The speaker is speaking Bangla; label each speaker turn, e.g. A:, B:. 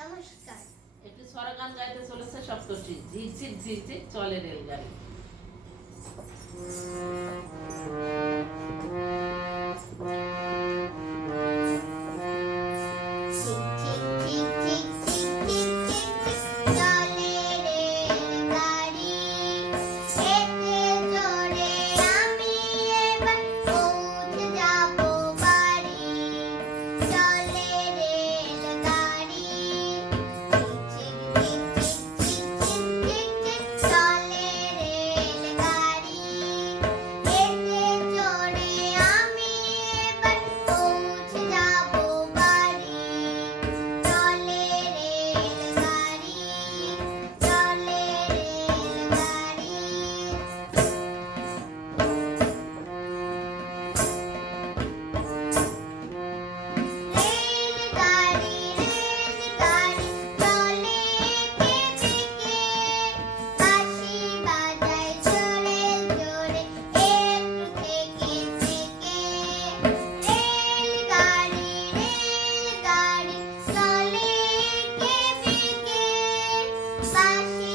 A: নমস্কার।
B: একটি স্বরগান গাইতে চলেছে সপ্তটি ঝিকঝিক ঝিকঝিক চলে রেলগাড়ি।
A: 巴西